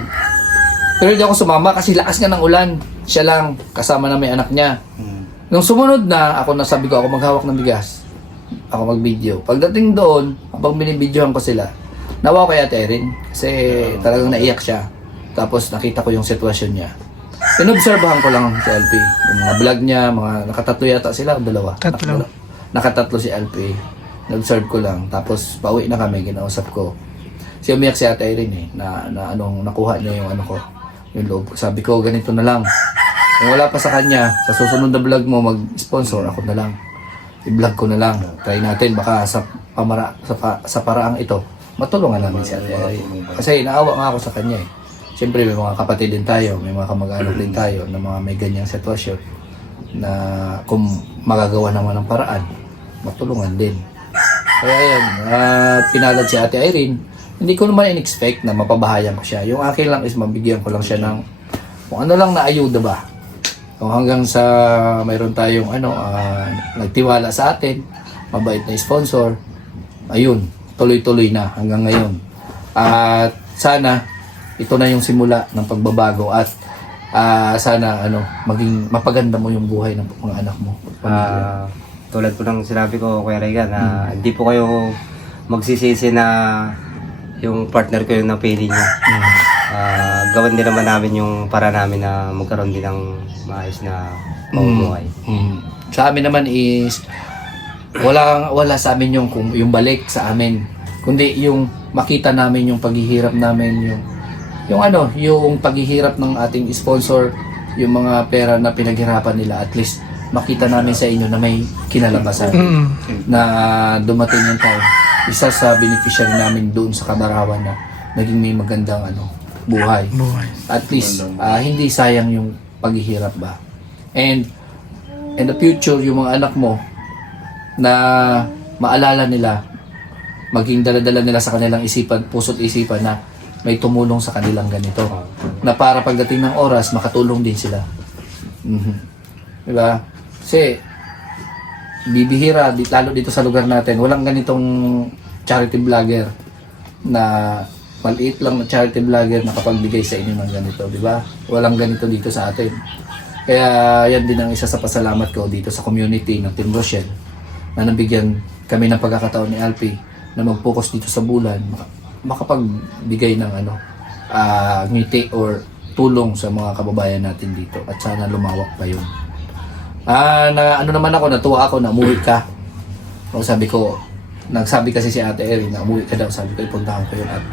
Pero hindi ako sumama kasi lakas nga ng ulan. Siya lang, kasama na may anak niya. Nung sumunod na, sabi ko, ako maghawak ng bigas. Ako mag-video. Pagdating doon, habang binibidyohan ko sila, nawa ko kay Ate Irene. Kasi talagang naiyak siya. Tapos nakita ko yung sitwasyon niya. Inobserbahan ko lang si LP. Yung mga vlog niya, mga nakatatlo yata sila, dalawa. Tatlo. Nakatatlo si LP. Inobserve ko lang. Tapos pauwi na kami, ginausap ko. Si umiyak si Ate Irene eh, na nakuha niya yung yung loob ko. Sabi ko, ganito na lang. Kung wala pa sa kanya, sa susunod na vlog mo, mag-sponsor, ako na lang. I-vlog ko na lang. Try natin, baka sa paraang ito, matulungan namin si Ate Irene. Kasi naawa nga ako sa kanya eh. Siyempre may mga kapatid din tayo, may mga kamag-anak din tayo na mga may ganyang sitwasyon na kung magagawa naman ng paraan, matulungan din. Kaya yan, pinalad si Ate Irene. Hindi ko naman in-expect na mapabahayan ko siya. Yung akin lang is mabigyan ko lang siya ng kung ano lang na ayuda ba. Kung hanggang sa mayroon tayong nagtiwala sa atin, mabait na sponsor, ayun, tuloy-tuloy na hanggang ngayon. At sana ito na yung simula ng pagbabago at sana maging mapaganda mo yung buhay ng mga anak mo. Tulad po ng sinabi ko, Kuya Regan, na hindi po kayo magsisisi na yung partner ko yung napili niya. Gawin din naman namin yung para namin na magkaroon din ng maayos na pamumuhay. Sa amin naman is wala sa amin yung balik sa amin, kundi yung makita namin yung paghihirap namin, yung paghihirap ng ating sponsor, yung mga pera na pinaghirapan nila, at least makita namin sa inyo na may kinalabasan, na dumating yung time. Isa sa beneficiary namin doon sa Kamarawan na naging may magandang buhay. At least hindi sayang yung paghihirap ba. And in the future, yung mga anak mo na maalala nila, maging dala-dala nila sa kanilang isipan, puso't isipan na may tumulong sa kanilang ganito. Na para pagdating ng oras, makatulong din sila. Diba? Kasi, bibihira, lalo dito sa lugar natin, walang ganitong charity vlogger na maliit lang na charity vlogger na kapagbigay sa inyo ng ganito. Diba? Walang ganito dito sa atin. Kaya, yan din ang isa sa pasalamat ko dito sa community ng Team Rochelle na nabigyan kami ng pagkakataon ni Alpi na mag-focus dito sa bulan, makapagbigay ng ngiti or tulong sa mga kababayan natin dito at sana lumawak pa yun. Naman ako, natuwa ako na umuwi ka. O nagsabi kasi si Ate Erin na umuwi ka daw, sabi ko ipuntahan ko yun at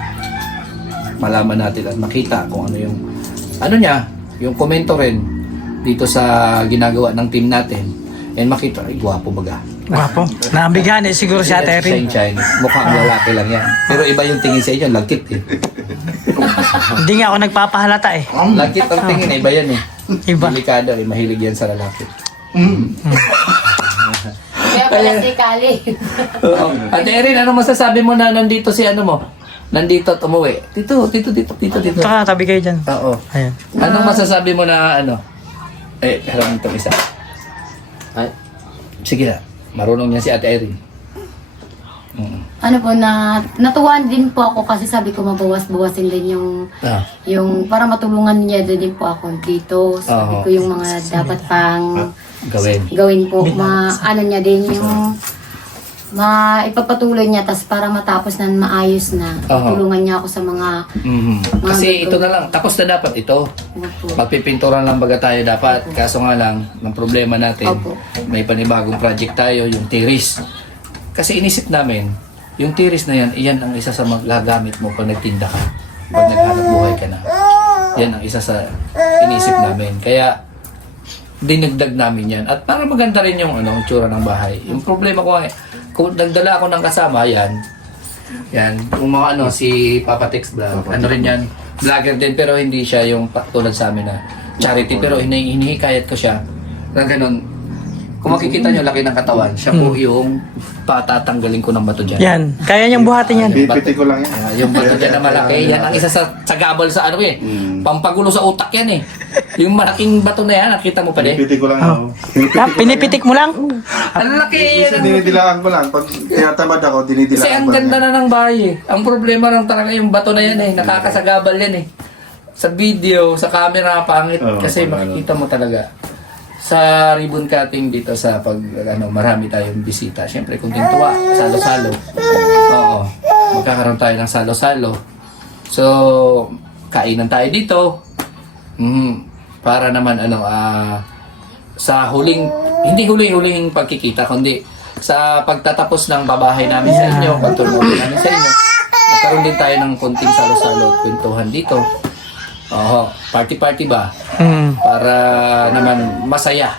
malaman natin at makita kung ano yung yung komento rin dito sa ginagawa ng team natin and makita, ay gwapo baga. Gwapo. Naambigan siguro si Ate Erin. Mukhang lalaki lang yan. Pero iba yung tingin sa inyo, lagkit eh. Hindi nga ako nagpapahalata eh. Lagkit ang tingin, iba yan eh. Iba. Delikado eh, mahilig yan sa lalaki. Kaya Kaya pala si Kali. Oo. Ate Erin, ano masasabi mo na nandito si ano mo? Nandito at umuwi. Dito. Tsaka tabi kayo dyan. Oo. Ayan. Anong masasabi mo na ano? Harap nito isa. Ay, Sige na. Marunong niya si Ate Erin. Ano po, natuwan din po ako kasi sabi ko mabawas-bawasin din yung para matulungan niya din po ako dito. Sabi Oo. ko yung mga dapat pang Gawin. po, ano niya din yung ipapatuloy niya tas para matapos na maayos na. Oo. Tulungan niya ako sa mga Kasi ito na lang. Tapos na dapat ito. Magpipintura lang baga tayo dapat. Kaso nga lang, ang problema natin, Opo. may panibagong project tayo, yung tiris. Kasi inisip namin, yung tiris na yan, iyan ang isa sa magagamit mo pag nagtinda ka. Pag naghanap buhay ka na. Yan ang isa sa inisip namin. Kaya, dinagdag namin yan. At para maganda rin yung tsura ng bahay. Yung problema ko, kung nagdala ako ng kasama, yan, yung mga si Papa Tex Vlog, ano rin yan, vlogger din, pero hindi siya yung tulad sa amin na charity, pero hinihikayat ko siya na ganun. Kung makikita nyo, laki ng katawan, siya po yung patatanggalin ko ng bato dyan. Yan. Kaya niyang buhatin yan. Pipiti ko lang yan. Yung bato dyan na malaki, yan ang isa sa gabal sa pampagulo sa utak yan Yung malaking bato na yan, nakita mo pa din? Pipiti ko lang Oh. yan. Pinipitik mo lang. Ang laki Kasi dinidilaan ko lang. Pag tinatamad ako, Kasi dinidilaan ang ko lang. ganda na ng bahay Ang problema lang talaga yung bato na yan nakakasagabal yan Sa video, sa camera, pangit. Oo, Kasi makikita mo talaga. Sa ribbon cutting dito sa pag marami tayong bisita. Siyempre, kung tuwa, salo-salo. Oo. Magkakaroon tayo ng salo-salo. So, kainan tayo dito. Para naman sa hindi huling pagkikita, kundi sa pagtatapos ng babahay namin sa inyo, pagtulungan namin sa inyo. Magkaroon din tayo ng konting salo-salo at kwentuhan dito. Oo, party-party ba? Para naman masaya.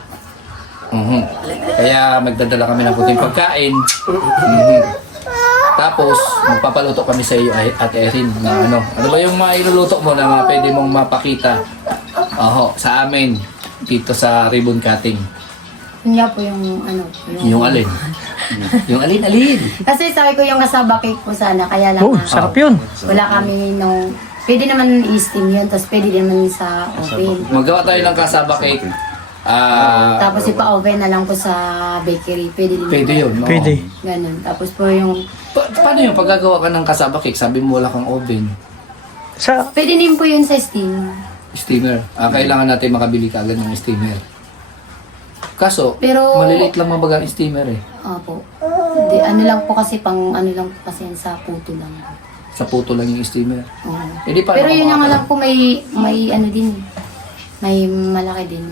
Kaya magdadala kami ng puting pagkain. Tapos, magpapaluto kami sa iyo, Ate Erin, na ano ba yung mailuluto mo na pwede mong mapakita sa amin dito sa ribbon cutting. Yun nga po yung Yung alin? Yung alin? Kasi sabi ko yung kasaba cake po sana, kaya lang Oh, sarap yun. wala kami pwede naman i-steam yun, tapos pwede naman sa oven. Magawa tayo ng kasaba cake. Tapos ipa-oven na lang po sa bakery, pwede din. Pwede yun. oo. Pwede. Ganun. Tapos po yung, Paano yung paggagawa ka ng kasaba cake? Sabi mo wala kang oven. Sa pwede din po yun sa steam. Steamer. Kailangan natin makabili ka agad ng steamer. Kaso, Pero- maliliit lang mabaga ang steamer Opo. Ano lang po kasi ano lang po kasi sa puto lang. Sa puto lang yung steamer. Oo. Hindi pa. Pero yun yung lang po may ano din. May malaki din.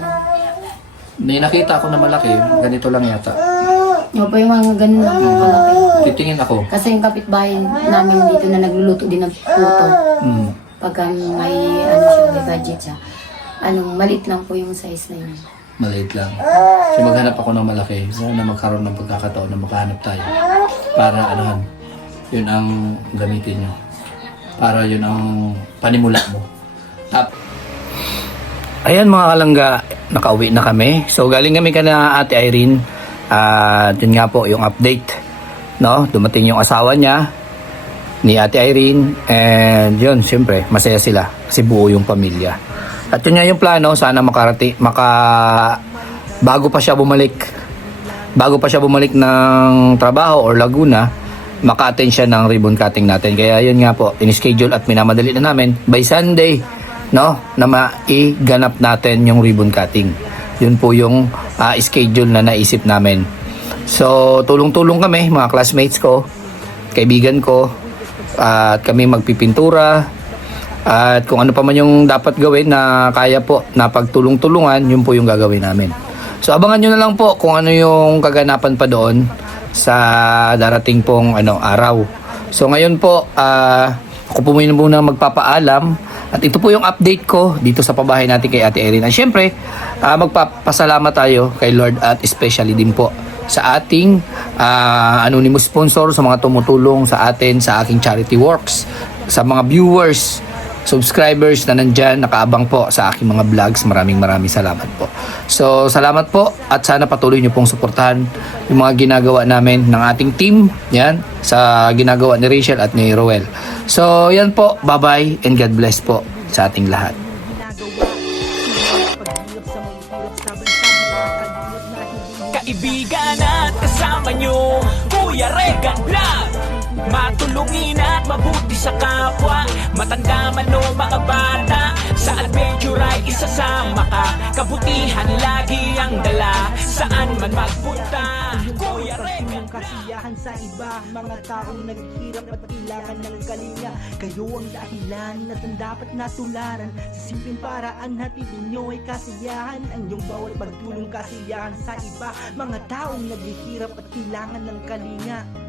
May nakita ko na malaki. Ganito lang yata. Opo, yung mga ganun lang yung malaki. Titingin ako. Kasi yung kapitbahay namin dito na nagluluto din ng puto. Pagka may may budget siya. Maliit lang po yung size na yun. Maliit lang. So maghanap ako ng malaki. Sana magkaroon ng pagkakataon na makahanap tayo. Para yun ang gamitin nyo. Para yun ang panimula mo. Ayan mga kalangga, nakauwi na kami. So galing kami kana Ate Irene. Yun nga po yung update. No? Dumating yung asawa niya ni Ate Irene. And yun, siyempre, masaya sila. Kasi buo yung pamilya. At yun nga yung plano, sana bago pa siya bumalik ng trabaho or Laguna, maka-attend siya ng ribbon cutting natin. Kaya yun nga po, in-schedule at minamadali na namin by Sunday, no, na maiganap natin yung ribbon cutting. Yun po yung schedule na naisip namin. So, tulong-tulong kami, mga classmates ko, kaibigan ko, at kami magpipintura, at kung ano pa man yung dapat gawin na kaya po na pagtulong-tulungan, yun po yung gagawin namin. So abangan nyo na lang po kung ano yung kaganapan pa doon sa darating pong araw. So ngayon po, ako po muna magpapaalam. At ito po yung update ko dito sa pabahay natin kay Ate Erin. At syempre, magpapasalamat tayo kay Lord at especially din po sa ating anonymous sponsor, sa mga tumutulong sa atin sa aking charity works, sa mga viewers, subscribers na nandyan, nakaabang po sa aking mga vlogs. Maraming salamat po. So, salamat po at sana patuloy nyo pong suportahan yung mga ginagawa namin ng ating team. Yan, sa ginagawa ni Rachel at ni Roel. So, yan po. Bye-bye and God bless po sa ating lahat. Kaibigan at kasama nyo, Kuya Regan Vlog. Matulungin at mabuti sa kapwa, matanda man o mga bata. Sa adventure ay isasama ka, kabutihan lagi ang dala, saan man magpunta. Kuya Regan kasiyahan sa iba, mga taong naghihirap at kailangan ng kalinga. Kayo ang dahilan at ang dapat natularan. Sa simpleng paraan hatid ninyo ay kasiyahan. Ang iyong bawat pagtulong kasiyahan sa iba, mga taong naghihirap at kailangan ng kalinga.